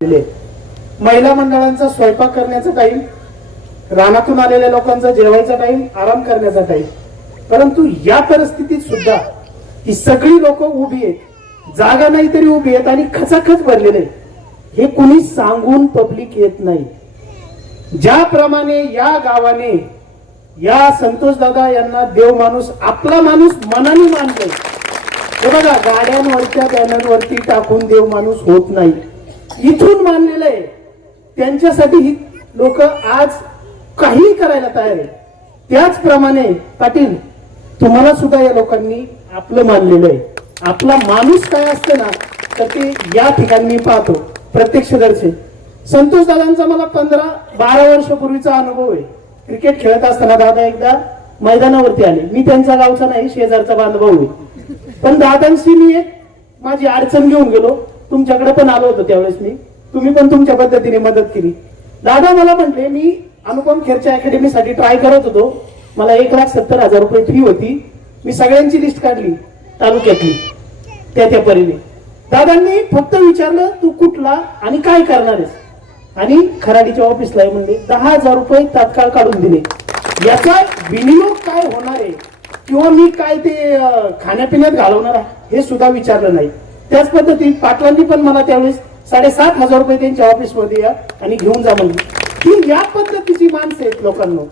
दिले। महिला मंडळांचा स्वयंपाक करण्याचा टाइम, रानातून आलेल्या लोकांचा जेवायचा टाइम, आराम करण्याचा टाइम। परंतु या परिस्थितीत सुद्धा ही सगळी लोक उभी आहेत, जागा नाही तरी उभी आहेत आणि खचाखच भरलेले। हे कुणी सांगून पब्लिक येत नाही। ज्याप्रमाणे या गावाने या संतोष दादा यांना देव माणूस, आपला माणूस मनाने मानले। हे बघा, गाड्यांवरच्या बॅनरवरती टाकून देव माणूस होत नाही, इथून मानलेलं आहे। त्यांच्यासाठी ही लोक आज काही करायला तयार आहे। त्याचप्रमाणे पाटील, तुम्हाला सुद्धा या लोकांनी आपलं मानलेलं आहे। आपला माणूस काय असतं ना, तर ते या ठिकाणी पाहतो प्रत्यक्षदर्शी। संतोष दादांचा मला 15-12 वर्षापूर्वीचा अनुभव आहे। क्रिकेट खेळत असताना दादा एकदा मैदानावरती आले। मी त्यांच्या गावचा नाही, शेजारचा बांधभाऊ आहे, पण दादांशी मी एक माझी अडचण घेऊन गेलो। तुमच्याकडे पण आलो होतो त्यावेळेस मी, तुम्ही पण तुमच्या पद्धतीने मदत केली। दादा मला म्हटले, मी अनुपम खेरच्या अकॅडमीसाठी ट्राय करत होतो, मला 1,70,000 रुपये फी होती। मी सगळ्यांची लिस्ट काढली तालुक्यातली त्या परीने। दादांनी फक्त विचारलं, तू कुठला आणि काय करणार आहेस, आणि खराडीच्या ऑफिसला आहे म्हणले। 10,000 रुपये तात्काळ काढून दिले। याचा विनियोग काय होणार आहे किंवा मी काय ते खाण्यापिण्यात घालवणार हे सुद्धा विचारलं नाही। त्याच पद्धतीत पाटलांनी पण मला त्यावेळेस 7,500 रुपये त्यांच्या ऑफिसमध्ये या आणि घेऊन जा म्हणले। ही या पद्धतीची माणसं आहेत लोकांना।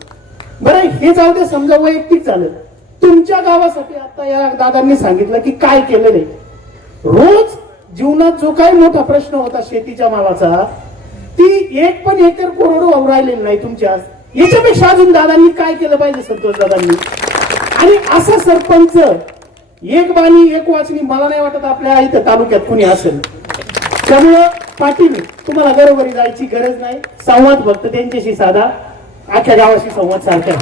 बरं, हे जाऊ दे, समजा वैयक्तिक झालं। तुमच्या गावासाठी आता या दादांनी सांगितलं की काय केलेलं आहे। रोज जीवनात जो काही मोठा प्रश्न होता शेतीच्या मालाचा, ती एक पण एकर कोरडवाहू राहिलेली नाही तुमच्या। याच्यापेक्षा अजून दादांनी काय केलं पाहिजे संतोष दादांनी? आणि असा सरपंच, एक बाणी एक वाचनी, मला नाही वाटत आपल्या इथं तालुक्यात कुणी असेल। त्यामुळं पाटील, तुम्हाला घरोघरी जायची गरज नाही, संवाद फक्त त्यांच्याशी साधा, अख्ख्या गावाशी संवाद सारखा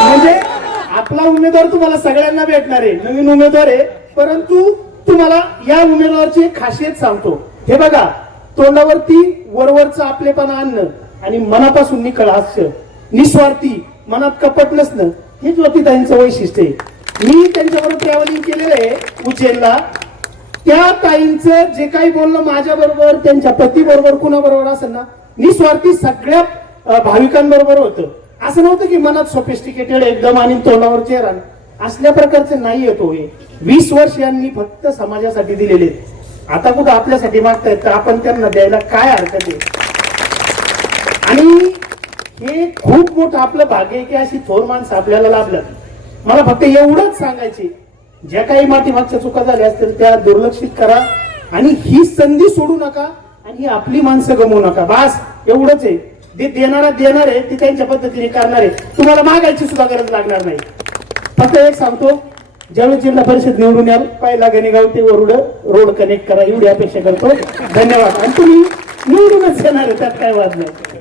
म्हणजे आपला उमेदवार तुम्हाला सगळ्यांना भेटणार आहे, नवीन उमेदवार आहे। परंतु तुम्हाला या उमेदवाराची एक खासियत सांगतो। हे बघा, तोंडावरती वरवरचं आपलेपणा आणणं आणि मनापासून निखळ हास्य, निस्वार्थी, मनात कपट नसणं, हे ज्योतिताईंचं वैशिष्ट्य आहे। मी त्यांच्याबरोबर ट्रॅव्हलिंग केलेलं आहे उज्जैनला। त्या ताईंचं जे काही बोलणं माझ्या बरोबर, त्यांच्या पती बरोबर, कुणाबरोबर असेल ना, निस्वार्थी सगळ्या भाविकांबरोबर होतं। असं नव्हतं की मनात सोफिस्टिकेटेड एकदम आणि तोंडावर चेहरा, असल्या प्रकारचे नाही येतो। हे 20 वर्ष यांनी फक्त समाजासाठी दिलेले। आता कुठं आपल्यासाठी मागतायत, तर आपण त्यांना द्यायला काय हरकत आहे? आणि हे खूप मोठं आपलं भाग्य आहे की अशी थोर माणसं आपल्याला लाभलं। मला फक्त एवढंच सांगायचे, ज्या काही मागच्या चुका झाल्या असतील त्या दुर्लक्षित करा आणि ही संधी सोडू नका आणि ही आपली माणसं गमवू नका। बस एवढंच आहे। ते देणार आहे, ते त्यांच्या पद्धतीने करणार आहे, तुम्हाला मागायची सुद्धा गरज लागणार नाही। फक्त एक सांगतो, ज्यावेळी जिल्हा परिषद निवडून याल, पहिला गणेगाव ते वरुड रोड कनेक्ट करा, एवढी अपेक्षा करतो। धन्यवाद। आणि तुम्ही निवडूनच येणार आहे, त्यात काय वाद नाही।